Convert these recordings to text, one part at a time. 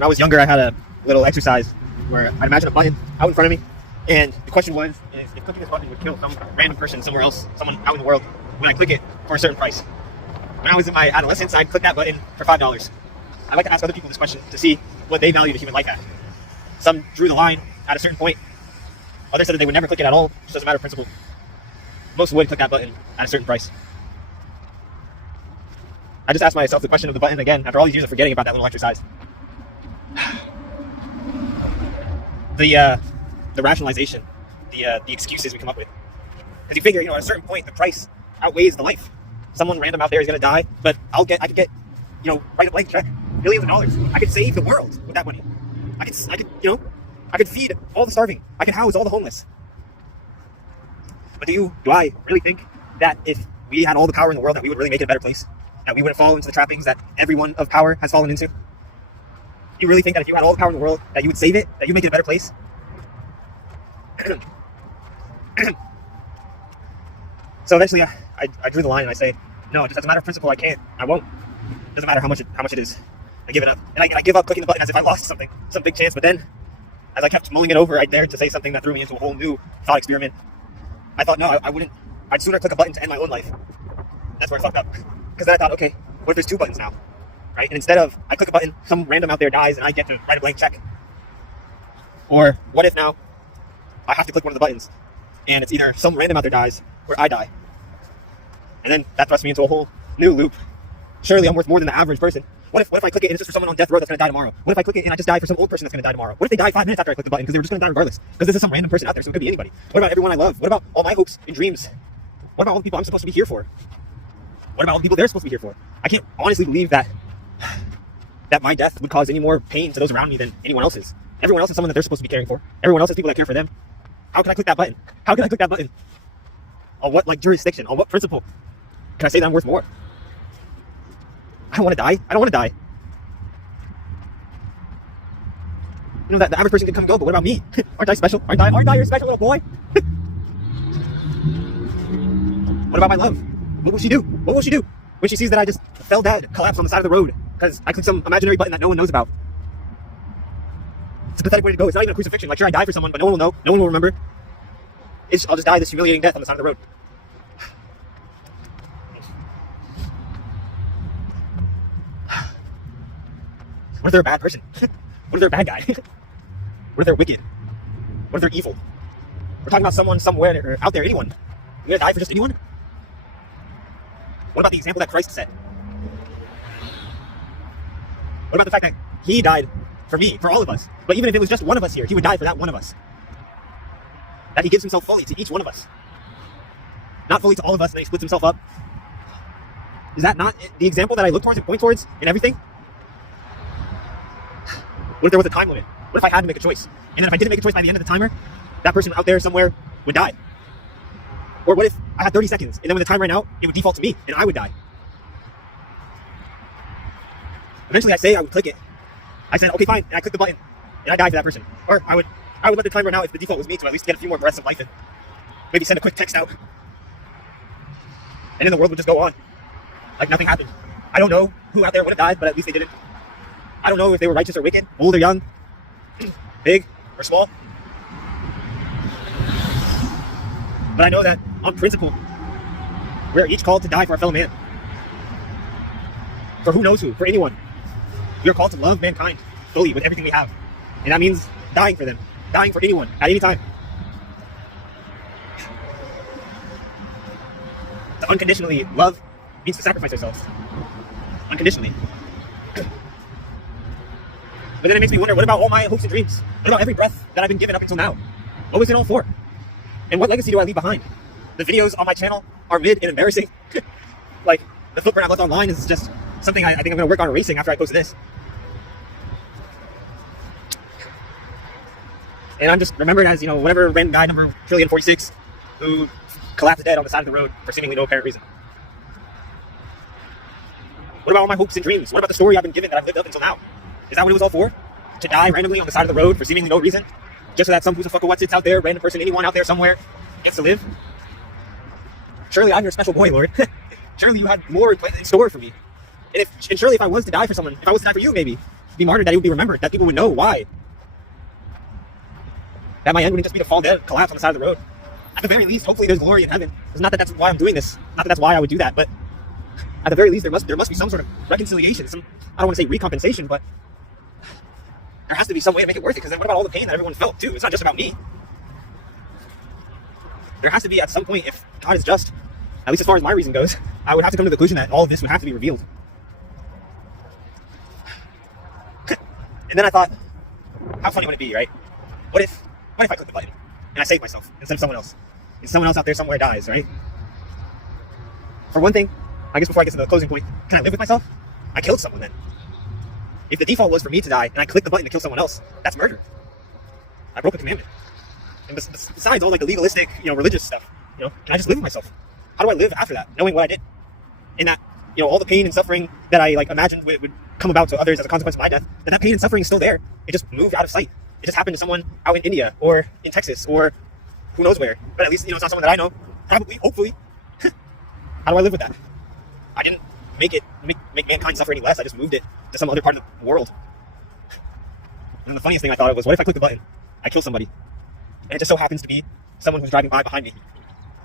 when I was younger, I had a little exercise where I'd imagine a button out in front of me, and the question was if clicking this button would kill some random person somewhere else, someone out in the world, when I click it for a certain price. When I was in my adolescence, I'd click that button for $5. I'd like to ask other people this question to see what they value the human life at. Some drew the line at a certain point. Others said that they would never click it at all, just as a matter of principle. Most would click that button at a certain price. I just asked myself the question of the button again after all these years of forgetting about that little exercise. The rationalization, the excuses we come up with. Because you figure, at a certain point, the price outweighs the life. Someone random out there is going to die, but I could get, write a blank check, billions of dollars. I could save the world with that money. I could feed all the starving. I could house all the homeless. But do I really think that if we had all the power in the world that we would really make it a better place? That we wouldn't fall into the trappings that everyone of power has fallen into? You really think that if you had all the power in the world that you would save it, that you would make it a better place? So eventually I drew the line and I say, no, just as a matter of principle, I won't. It doesn't matter how much it is. I give it up. And I give up clicking the button as if I lost some big chance. But then, as I kept mulling it over, I dared to say something that threw me into a whole new thought experiment. I thought, no, I wouldn't. I'd sooner click a button to end my own life. That's where I fucked up. Because then I thought, okay, what if there's two buttons now? Right? And instead of I click a button, some random out there dies and I get to write a blank check. Or what if now I have to click one of the buttons and it's either some random out there dies or I die? And then that thrusts me into a whole new loop. Surely I'm worth more than the average person. What if I click it and it's just for someone on death row that's going to die tomorrow? What if I click it and I just die for some old person that's going to die tomorrow? What if they die 5 minutes after I click the button because they were just going to die regardless? Because this is some random person out there, so it could be anybody. What about everyone I love? What about all my hopes and dreams? What about all the people I'm supposed to be here for? What about all the people they're supposed to be here for? I can't honestly believe that my death would cause any more pain to those around me than anyone else's. Everyone else is someone that they're supposed to be caring for. Everyone else is people that care for them. How can I click that button? How can I click that button? On what jurisdiction? On what principle? Can I say that I'm worth more? I don't want to die. I don't want to die. That the average person can come and go, but what about me? Aren't I special? Aren't I your special little boy? What about my love? What will she do? What will she do when she sees that I just fell dead, collapsed on the side of the road because I clicked some imaginary button that no one knows about? It's a pathetic way to go. It's not even a crucifixion. Like, sure, I die for someone, but no one will know. No one will remember. I'll just die this humiliating death on the side of the road. What if they're a bad person? What if they're a bad guy? What if they're wicked? What if they're evil? We're talking about someone somewhere or out there, anyone. You're gonna die for just anyone? What about the example that Christ set? What about the fact that he died for me, for all of us? But even if it was just one of us here, he would die for that one of us. That he gives himself fully to each one of us. Not fully to all of us, and then he splits himself up. Is that not the example that I look towards and point towards in everything? What if there was a time limit? What if I had to make a choice? And then if I didn't make a choice by the end of the timer, that person out there somewhere would die? Or what if I had 30 seconds, and then when the time ran out, it would default to me, and I would die? Eventually I would click it. I said, okay, fine, and I click the button, and I die for that person. Or I would let the time run out if the default was me to at least get a few more breaths of life in. Maybe send a quick text out. And then the world would just go on. Like nothing happened. I don't know who out there would have died, but at least they didn't. I don't know if they were righteous or wicked, old or young, big or small. But I know that, on principle, we're each called to die for our fellow man. For who knows who, for anyone. We are called to love mankind fully with everything we have. And that means dying for them, dying for anyone, at any time. To unconditionally love means to sacrifice ourselves. Unconditionally. But then it makes me wonder, what about all my hopes and dreams? What about every breath that I've been given up until now? What was it all for? And what legacy do I leave behind? The videos on my channel are mid and embarrassing. Like, the footprint I left online is just something I think I'm going to work on erasing after I post this. And I'm just remembered as, whatever random guy number 1,046,000,046 who collapsed dead on the side of the road for seemingly no apparent reason. What about all my hopes and dreams? What about the story I've been given that I've lived up until now? Is that what it was all for? To die randomly on the side of the road for seemingly no reason? Just so that some what's out there, random person, anyone out there somewhere, gets to live? Surely I'm your special boy, Lord. Surely you had more in store for me. And surely if I was to die for someone, if I was to die for you maybe be martyred, that it would be remembered, that people would know why. That my end wouldn't just be to fall dead, collapse on the side of the road. At the very least, hopefully there's glory in heaven. It's not that that's why I'm doing this. Not that that's why I would do that, but at the very least, there must be some sort of reconciliation. I don't want to say recompensation, but there has to be some way to make it worth it. Because then what about all the pain that everyone felt too? It's not just about me. There has to be at some point, if God is just, at least as far as my reason goes, I would have to come to the conclusion that all of this would have to be revealed. And then I thought, how funny would it be, right? What if I click the button and I save myself instead of someone else? And someone else out there somewhere dies, right? For one thing, I guess before I get to the closing point, can I live with myself? I killed someone then. If the default was for me to die and I clicked the button to kill someone else, that's murder. I broke a commandment. And besides all like the legalistic, religious stuff, can I just live with myself? How do I live after that, knowing what I did? And that, all the pain and suffering that I imagined would come about to others as a consequence of my death, that pain and suffering is still there. It just moved out of sight. It just happened to someone out in India or in Texas or who knows where. But at least, it's not someone that I know. Probably, hopefully. How do I live with that? I didn't make mankind suffer any less. I just moved it to some other part of the world. And the funniest thing I thought of was, what if I click the button, I kill somebody, and it just so happens to be someone who's driving by behind me.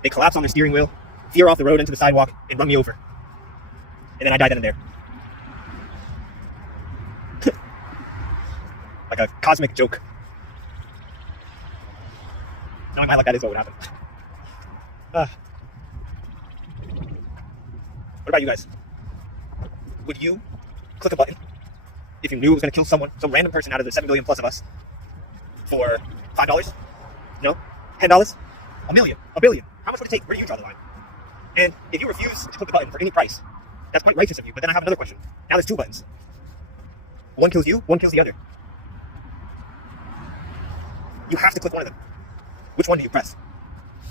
They collapse on their steering wheel, veer off the road into the sidewalk, and run me over. And then I die then and there. Like a cosmic joke. Knowing my luck, that is what would happen. What about you guys? Would you click a button if you knew it was going to kill someone, some random person out of the 7 billion plus of us, for $5? $10? $1 million? $1 billion? How much would it take? Where do you draw the line? And if you refuse to click the button for any price, that's quite righteous of you. But then I have another question. Now there's 2 buttons. One kills you, one kills the other. You have to click one of them. Which one do you press?